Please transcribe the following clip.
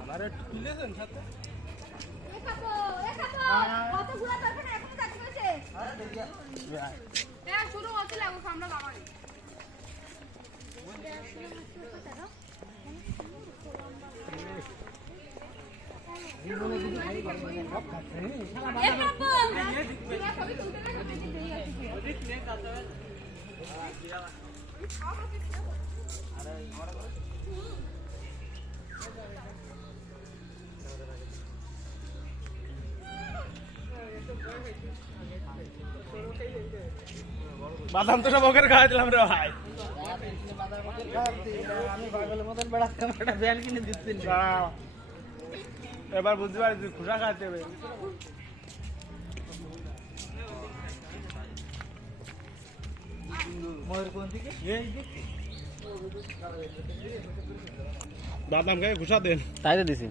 আমার একটু তুলেছেন সাথে কতগুলো দরকার এখন কাজ করেছে শুরু হচ্ছে লাগো আমরা বাবারে বাদাম তো সব ওকে খাওয়াই দিলাম রে ভাই আমি পাগলের মতন বেড়াতাম একটা ব্যান কিনে দিচ্ছি এবার বুঝতে পারছি খুশা খাইতে হবে ময়ূরপন্থী কে বাদাম খাই খুশা দেন তাই তো দিছি